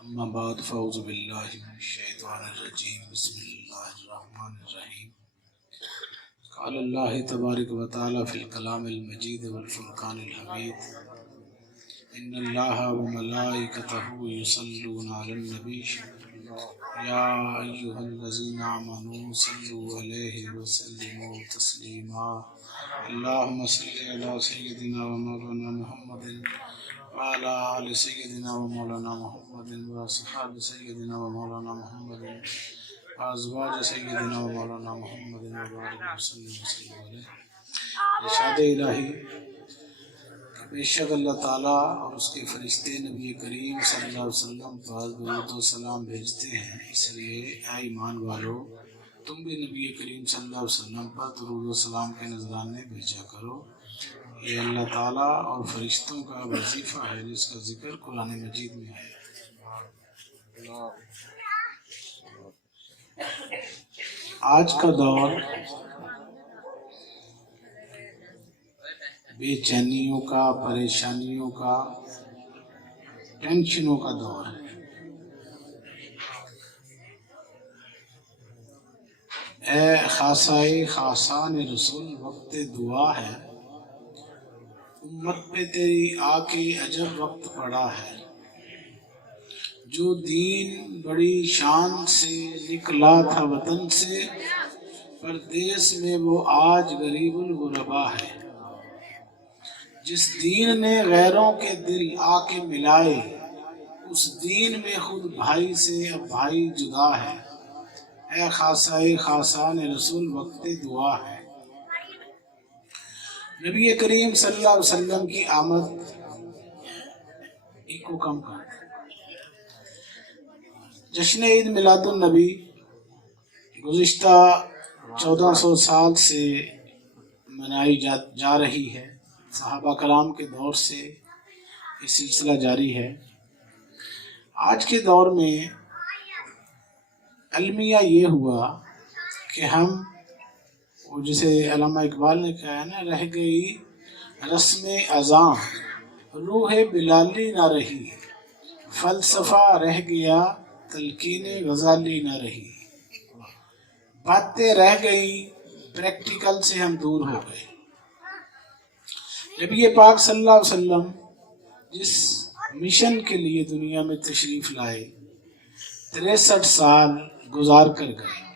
اما بعد فاعوذ باللہ من الشیطان الرجیم بسم اللہ الرحمن الرحیم قال اللہ تبارک و تعالی فی الکلام المجید والفرقان الحمید ان اللہ وملائکتہ یصلون علی النبی یا ایہا الذین آمنوا صلوا علیہ وسلموا تسلیما اللہم صلی علی سیدنا و مولانا محمد وعلى آل سيدنا ومولانا محمد وأصحاب سيدنا ومولانا محمد وأزواج سيدنا ومولانا محمد وبارك وسلم عليه. ارشاد الہی کہ بے شک اللہ تعالیٰ اور اس کے فرشتے نبی کریم صلی اللہ علیہ وسلم پر درود و سلام بھیجتے ہیں، اس لیے اے ایمان والو تم بھی نبی کریم صلی اللہ علیہ وسلم پر درود و سلام کے نذرانے بھیجا کرو. یہ اللہ تعالیٰ اور فرشتوں کا وظیفہ ہے جس کا ذکر قرآن مجید میں ہے. آج کا دور بے چینیوں کا، پریشانیوں کا، ٹینشنوں کا دور ہے. اے خاصائے خاصان رسول وقت دعا ہے، امت پہ تیری آ کے عجب وقت پڑا ہے. جو دین بڑی شان سے نکلا تھا وطن سے، پردیس میں وہ آج غریب الغربا ہے. جس دین نے غیروں کے دل آ کے ملائے، اس دین میں خود بھائی سے اب بھائی جدا ہے. اے خاصائے خاصان رسول وقت دعا ہے. نبی کریم صلی اللہ علیہ وسلم کی آمد ایک کو کم کر دے. جشن عید میلاد النبی گزشتہ 1400 سال سے منائی جا رہی ہے. صحابہ کرام کے دور سے یہ سلسلہ جاری ہے. آج کے دور میں المیہ یہ ہوا کہ ہم وہ جسے علامہ اقبال نے کہا ہے نا، رہ گئی رسم اذاں روح بلالی نہ رہی، فلسفہ رہ گیا تلقین غزالی نہ رہی. باتیں رہ گئی، پریکٹیکل سے ہم دور ہو گئے. نبی پاک صلی اللہ علیہ وسلم جس مشن کے لیے دنیا میں تشریف لائے، 63 سال گزار کر گئے.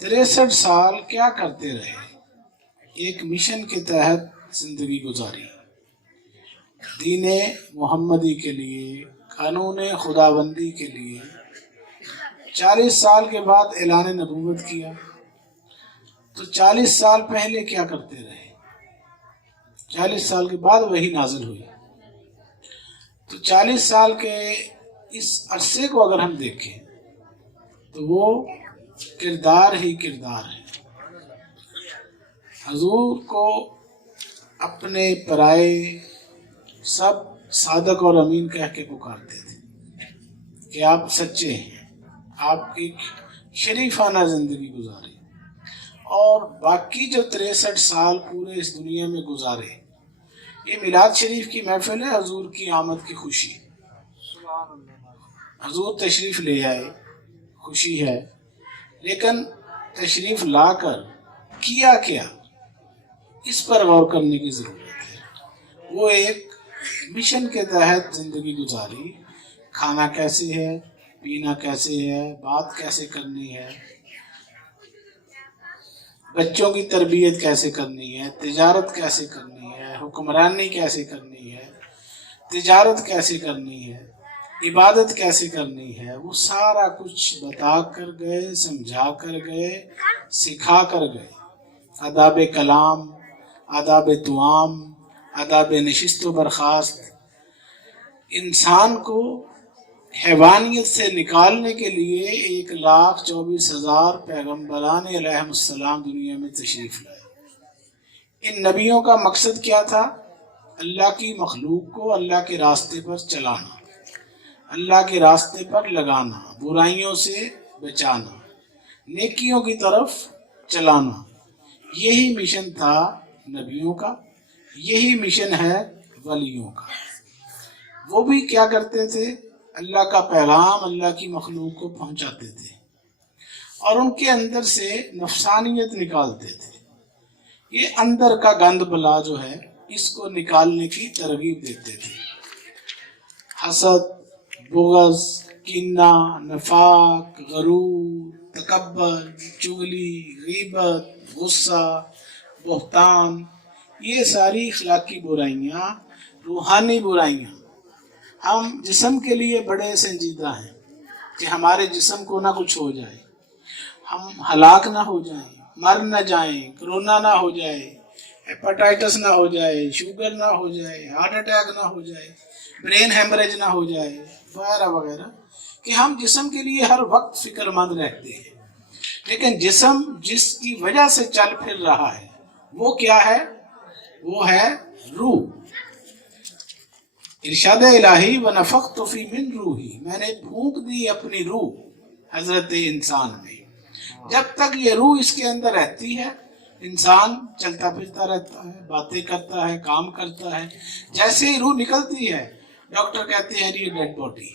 63 سال کیا کرتے رہے؟ ایک مشن کے تحت زندگی گزاری. دین محمدی کے لیے، قانون خداوندی کے لیے. 40 سال کے بعد اعلان نبوت کیا. تو 40 سال پہلے کیا کرتے رہے؟ 40 سال کے بعد وہی نازل ہوئی. تو 40 سال کے اس عرصے کو اگر ہم دیکھیں تو وہ کردار ہی کردار ہے. حضور کو اپنے پرائے سب صادق اور امین کہہ کے پکارتے تھے کہ آپ سچے ہیں. آپ کی شریفانہ زندگی گزاری اور باقی جو 63 سال پورے اس دنیا میں گزارے، یہ میلاد شریف کی محفل ہے. حضور کی آمد کی خوشی، حضور تشریف لے آئے، خوشی ہے. لیکن تشریف لا کر کیا کیا، اس پر غور کرنے کی ضرورت ہے. وہ ایک مشن کے تحت زندگی گزاری. کھانا کیسے ہے، پینا کیسے ہے، بات کیسے کرنی ہے، بچوں کی تربیت کیسے کرنی ہے، تجارت کیسے کرنی ہے، حکمرانی کیسے کرنی ہے، تجارت کیسے کرنی ہے، عبادت کیسے کرنی ہے، وہ سارا کچھ بتا کر گئے، سمجھا کر گئے، سکھا کر گئے. آداب کلام، آداب طعام، آداب نشست و برخاست. انسان کو حیوانیت سے نکالنے کے لیے 1,24,000 پیغمبران علیہم السلام دنیا میں تشریف لائے. ان نبیوں کا مقصد کیا تھا؟ اللہ کی مخلوق کو اللہ کے راستے پر چلانا، اللہ کے راستے پر لگانا، برائیوں سے بچانا، نیکیوں کی طرف چلانا. یہی مشن تھا نبیوں کا، یہی مشن ہے ولیوں کا. وہ بھی کیا کرتے تھے؟ اللہ کا پیغام اللہ کی مخلوق کو پہنچاتے تھے اور ان کے اندر سے نفسانیت نکالتے تھے. یہ اندر کا گند بلا جو ہے اس کو نکالنے کی ترغیب دیتے تھے. حسد، بغض، کینہ، نفاق، غرور، تکبر، چغلی، غیبت، غصہ، بہتان، یہ ساری اخلاقی برائیاں، روحانی برائیاں. ہم جسم کے لیے بڑے سنجیدہ ہیں کہ ہمارے جسم کو نہ کچھ ہو جائے، ہم ہلاک نہ ہو جائیں، مر نہ جائیں، کرونا نہ ہو جائے، ہیپاٹائٹس نہ ہو جائے، شوگر نہ ہو جائے، ہارٹ اٹیک نہ ہو جائے، برین ہیمریج نہ ہو جائے، وغیرہ وغیرہ، کہ ہم جسم کے لیے ہر وقت فکر مند رہتے ہیں. لیکن جسم جس کی وجہ سے چل پھر رہا ہے وہ کیا ہے؟ وہ ہے روح. ارشاد الہی وَنَفَخْتُ فِي مِن روحی، میں نے پھونک دی اپنی روح حضرت انسان میں. جب تک یہ روح اس کے اندر رہتی ہے انسان چلتا پھرتا رہتا ہے، باتیں کرتا ہے، کام کرتا ہے. جیسے ہی روح نکلتی ہے ڈاکٹر کہتے ہیں یہ ڈیڈ باڈی،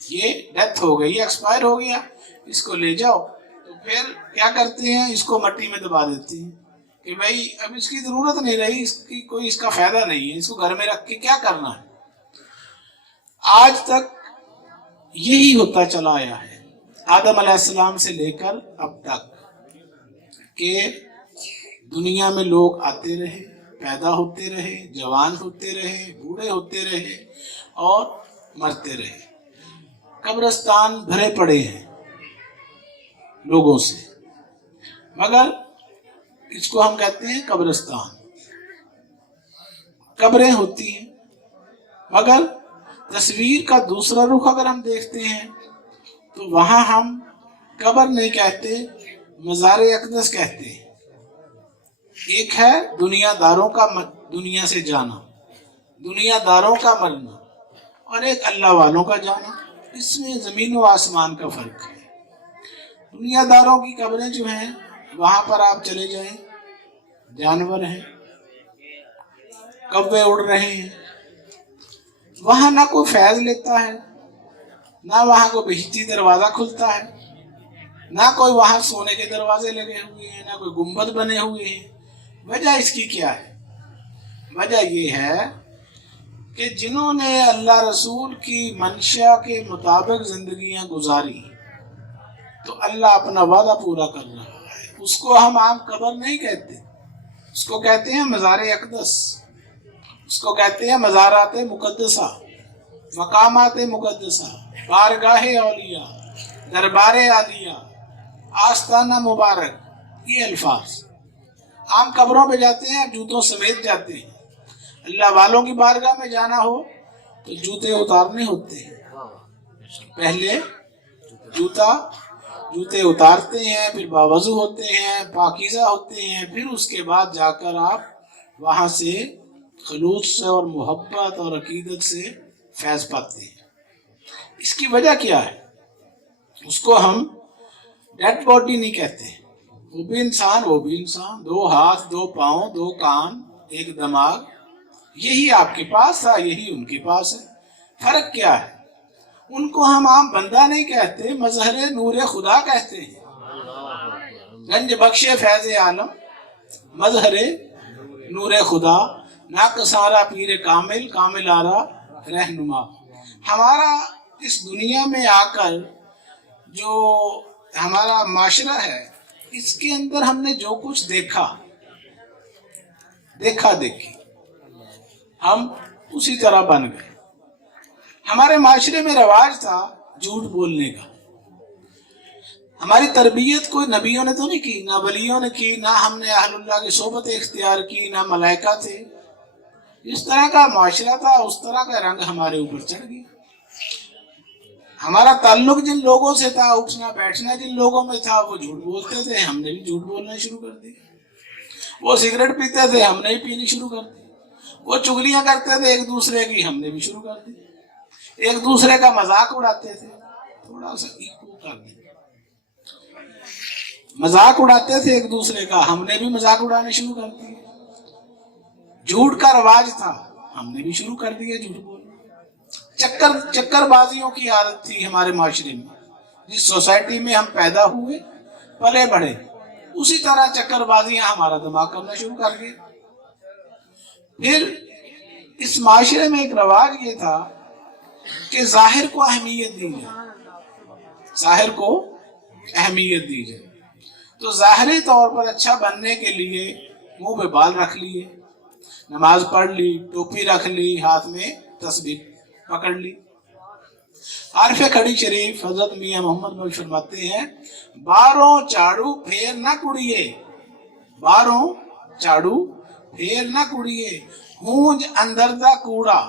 یہ ڈیتھ ہو گئی، ایکسپائر ہو گیا، اس کو لے جاؤ. تو پھر کیا کرتے ہیں؟ اس کو مٹی میں دبا دیتے ہیں کہ بھائی اب اس کی ضرورت نہیں رہی، اس کی کوئی اس کا فائدہ نہیں ہے، اس کو گھر میں رکھ کے کیا کرنا ہے. آج تک یہی ہوتا چلا آیا ہے آدم علیہ السلام سے لے کر اب تک، کہ دنیا میں لوگ آتے رہے، پیدا ہوتے رہے، جوان ہوتے رہے، بوڑھے ہوتے رہے اور مرتے رہے. قبرستان بھرے پڑے ہیں لوگوں سے، مگر اس کو ہم کہتے ہیں قبرستان. قبریں ہوتی ہیں مگر تصویر کا دوسرا رخ اگر ہم دیکھتے ہیں تو وہاں ہم قبر نہیں کہتے، مزار اقدس کہتے ہیں. ایک ہے دنیا داروں کا دنیا سے جانا، دنیا داروں کا مرنا، اور ایک اللہ والوں کا جانا. اس میں زمین و آسمان کا فرق ہے. دنیا داروں کی قبریں جو ہیں وہاں پر آپ چلے جائیں، جانور ہیں، کوے اڑ رہے ہیں، وہاں نہ کوئی فیض لیتا ہے، نہ وہاں کوئی بہشتی دروازہ کھلتا ہے، نہ کوئی وہاں سونے کے دروازے لگے ہوئے ہیں، نہ کوئی گنبد بنے ہوئے ہیں. وجہ اس کی کیا ہے؟ وجہ یہ ہے کہ جنہوں نے اللہ رسول کی منشا کے مطابق زندگیاں گزاری تو اللہ اپنا وعدہ پورا کر رہا ہے. اس کو ہم عام قبر نہیں کہتے، اس کو کہتے ہیں مزار اقدس، اس کو کہتے ہیں مزارات مقدسہ، مقامات مقدسہ، بارگاہ اولیاء، دربار عالیہ، آستانہ مبارک. یہ الفاظ عام قبروں پہ جاتے ہیں، جوتوں سمیت جاتے ہیں. اللہ والوں کی بارگاہ میں جانا ہو تو جوتے اتارنے ہوتے ہیں. پہلے جوتے اتارتے ہیں، پھر باوضو ہوتے ہیں، پاکیزہ ہوتے ہیں، پھر اس کے بعد جا کر آپ وہاں سے خلوص سے اور محبت اور عقیدت سے فیض پاتے ہیں. اس کی وجہ کیا ہے؟ اس کو ہم ڈیڈ باڈی نہیں کہتے. وہ بھی انسان، 2 ہاتھ، 2 پاؤں، 2 کان، 1 دماغ. یہی آپ کے پاس تھا، یہی ان کے پاس ہے. فرق کیا ہے؟ ان کو ہم عام بندہ نہیں کہتے، مظہر نور خدا کہتے ہیں. گنج بخش فیض عالم، مظہر نور خدا، ناقصارہ پیر کامل، کامل آرا رہنما. ہمارا اس دنیا میں آ کر جو ہمارا معاشرہ ہے اس کے اندر ہم نے جو کچھ دیکھی ہم اسی طرح بن گئے. ہمارے معاشرے میں رواج تھا جھوٹ بولنے کا. ہماری تربیت کوئی نبیوں نے تو نہیں کی، نہ ولیوں نے کی، نہ ہم نے اہل اللہ کی صحبت اختیار کی، نہ ملائکہ تھے. اس طرح کا معاشرہ تھا، اس طرح کا رنگ ہمارے اوپر چڑھ گیا. ہمارا تعلق جن لوگوں سے تھا، اٹھنا بیٹھنا جن لوگوں میں تھا، وہ جھوٹ بولتے تھے، ہم نے بھی جھوٹ بولنا شروع کر دی. وہ سگریٹ پیتے تھے، ہم نے بھی پینی شروع کر دی. وہ چغلیاں کرتے تھے ایک دوسرے کی، ہم نے بھی شروع کر دی. ایک دوسرے کا مذاق اڑاتے تھے، تھوڑا سا ایکو کر دی، مذاق اڑاتے تھے ایک دوسرے کا، ہم نے بھی مذاق اڑانے شروع کر دی. جھوٹ کا رواج تھا، ہم نے بھی شروع کر دیا جھوٹ بولنا. چکر بازیوں کی عادت تھی ہمارے معاشرے میں. جس سوسائٹی میں ہم پیدا ہوئے پلے بڑھے اسی طرح چکر بازیاں ہمارا دماغ کرنا شروع کر گئے. پھر اس معاشرے میں ایک رواج یہ تھا کہ ظاہر کو اہمیت دی جائے، ظاہر کو اہمیت دی جائے. تو ظاہری طور پر اچھا بننے کے لیے منہ پہ بال رکھ لیے، نماز پڑھ لی، ٹوپی رکھ لی، ہاتھ میں تسبیح پکڑ لی. عارف کھڑی شریف حضرت میاں محمد بخش فرماتے ہیں، باروں چاڑو پھیر نہ کڑیے، باروں چاڑو پھیر نہ کڑیے، ہونج اندر دا کوڑا،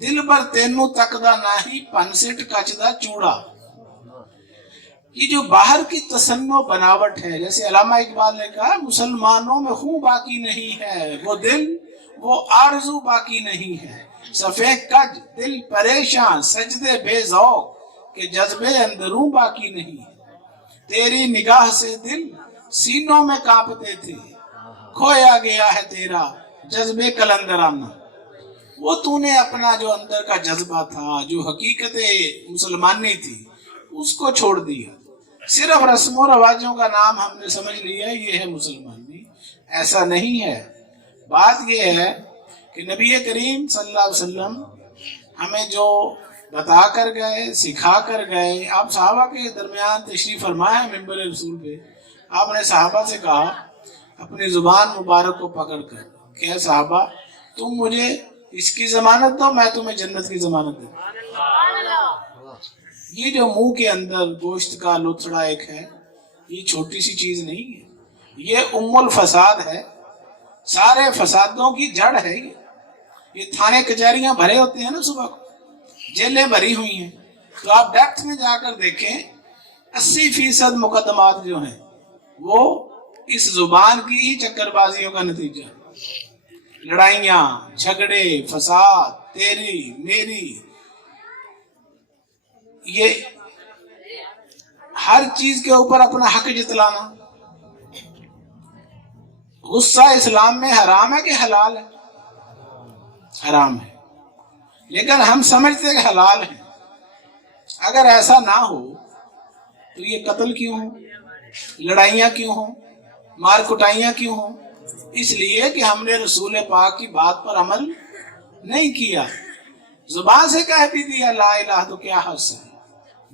دل بر تینوں تک دا نہیں پنسٹ کچ دا چوڑا. یہ جو باہر کی تصنع بناوٹ ہے، جیسے علامہ اقبال نے کہا مسلمانوں میں خون باقی نہیں ہے، وہ دل وہ آرزو باقی نہیں ہے، سفید کج دل پریشان سجدے بے ذوق کہ جذبے اندروں باقی نہیں ہے. تیری نگاہ سے دل سینوں میں کانپتے تھے، کھویا گیا ہے تیرا جذبے کلندرانہ. وہ تو نے اپنا جو اندر کا جذبہ تھا، جو حقیقت مسلمانی تھی، اس کو چھوڑ دیا. صرف رسم و رواجوں کا نام ہم نے سمجھ لیا یہ ہے مسلمانی. ایسا نہیں ہے. بات یہ ہے کہ نبی کریم صلی اللہ علیہ وسلم ہمیں جو بتا کر گئے، سکھا کر گئے. آپ صحابہ کے درمیان تشریف فرمایا ممبر رسول پہ، آپ نے صحابہ سے کہا اپنی زبان مبارک کو پکڑ کر کہ اے صحابہ تم مجھے اس کی ضمانت دو، میں تمہیں جنت کی ضمانت دوں. یہ جو منہ کے اندر گوشت کا لوتھڑا ایک ہے، یہ چھوٹی سی چیز نہیں ہے، یہ ام الفساد ہے، سارے فسادوں کی جڑ ہے. یہ تھانے کچہریاں بھرے ہوتے ہیں نا، صبح کو جیلیں بھری ہوئی ہیں، تو آپ ڈیپتھ میں جا کر دیکھیں 80% مقدمات جو ہیں وہ اس زبان کی ہی چکر بازیوں کا نتیجہ ہے. لڑائیاں، جھگڑے، فساد، تیری میری، یہ ہر چیز کے اوپر اپنا حق جتلانا. غصہ اسلام میں حرام ہے کہ حلال ہے؟ حرام ہے، لیکن ہم سمجھتے ہیں کہ حلال ہے. اگر ایسا نہ ہو تو یہ قتل کیوں ہو، لڑائیاں کیوں ہوں، مار کٹائیاں کیوں ہوں؟ اس لیے کہ ہم نے رسول پاک کی بات پر عمل نہیں کیا. زبان سے کہہ بھی دیا لا الہ تو کیا حرض ہے،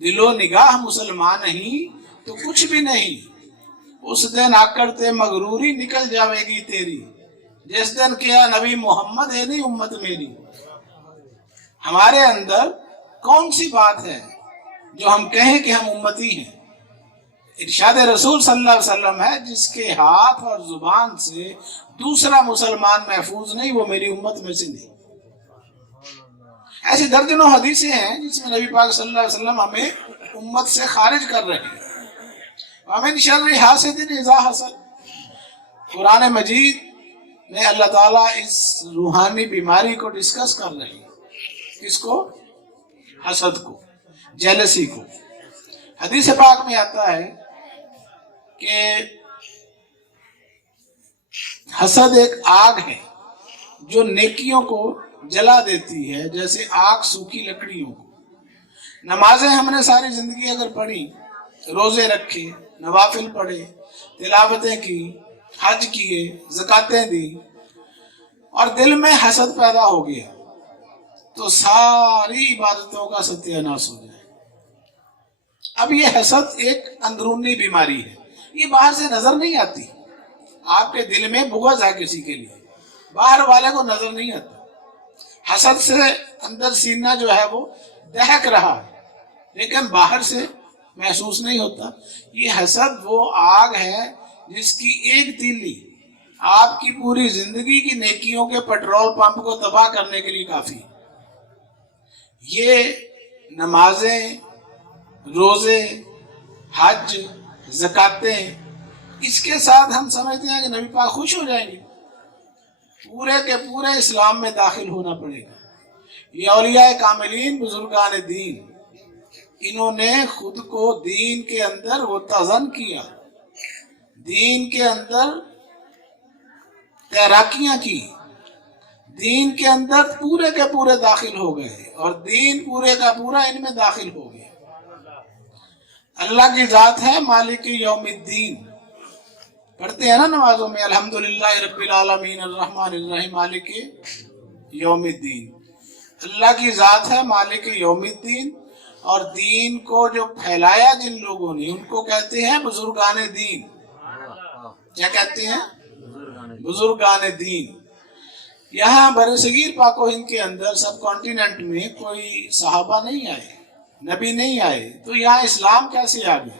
دل و نگاہ مسلمان نہیں تو کچھ بھی نہیں. اس دن آکڑتے مغروری نکل جاوے گی تیری، جس دن کیا نبی محمد ہے نہیں امت میری. ہمارے اندر کون سی بات ہے جو ہم کہیں کہ ہم امتی ہیں؟ ارشاد رسول صلی اللہ علیہ وسلم ہے جس کے ہاتھ اور زبان سے دوسرا مسلمان محفوظ نہیں، وہ میری امت میں سے نہیں. ایسی درجنوں حدیثیں ہیں جس میں نبی پاک صلی اللہ علیہ وسلم ہمیں امت سے خارج کر رہے ہیں. وَمِن شَرِّ حَاسِدٍ إِذَا حَسَدَ. قرآن مجید میں اللہ تعالیٰ اس روحانی بیماری کو ڈسکس کر رہے ہیں. کس کو؟ حسد کو، جیلسی کو. حدیث پاک میں آتا ہے کہ حسد ایک آگ ہے جو نیکیوں کو جلا دیتی ہے، جیسے آگ سوکھی لکڑیوں کو. نمازیں ہم نے ساری زندگی اگر پڑھی، روزے رکھے، نوافل پڑھے، تلاوتیں کی، حج کیے، زکاتیں دی، اور دل میں حسد پیدا ہو گیا تو ساری عبادتوں کا ستیہ ناش ہو جائے. اب یہ حسد ایک اندرونی بیماری ہے، یہ باہر سے نظر نہیں آتی. آپ کے دل میں بغض ہے کسی کے لیے، باہر والے کو نظر نہیں آتا. حسد سے اندر سینہ جو ہے وہ دہک رہا ہے، لیکن باہر سے محسوس نہیں ہوتا. یہ حسد وہ آگ ہے جس کی ایک تیلی آپ کی پوری زندگی کی نیکیوں کے پیٹرول پمپ کو تباہ کرنے کے لیے کافی ہے. یہ نمازیں، روزے، حج، زکاتیں، اس کے ساتھ ہم سمجھتے ہیں کہ نبی پاک خوش ہو جائیں گے، پورے کے پورے اسلام میں داخل ہونا پڑے گا. یہ اولیاء کاملین، بزرگان دین، انہوں نے خود کو دین کے اندر متزن کیا، دین کے اندر تیراکیاں کی، دین کے اندر پورے کے پورے داخل ہو گئے اور دین پورے کا پورا ان میں داخل ہو گیا۔ اللہ کی ذات ہے مالک یوم الدین، پڑھتے ہیں نا نمازوں میں الحمدللہ رب العالمین الرحمن الرحیم مالک یوم الدین۔ اللہ کی ذات ہے مالک یوم الدین، اور دین کو جو پھیلایا جن لوگوں نے ان کو کہتے ہیں بزرگان دین۔ کیا کہتے ہیں؟ بزرگان دین۔ یہاں برصغیر پاک و ہند کے اندر سب کانٹیننٹ میں کوئی صحابہ نہیں آئے، نبی نہیں آئے، تو یہاں اسلام کیسے آ گیا؟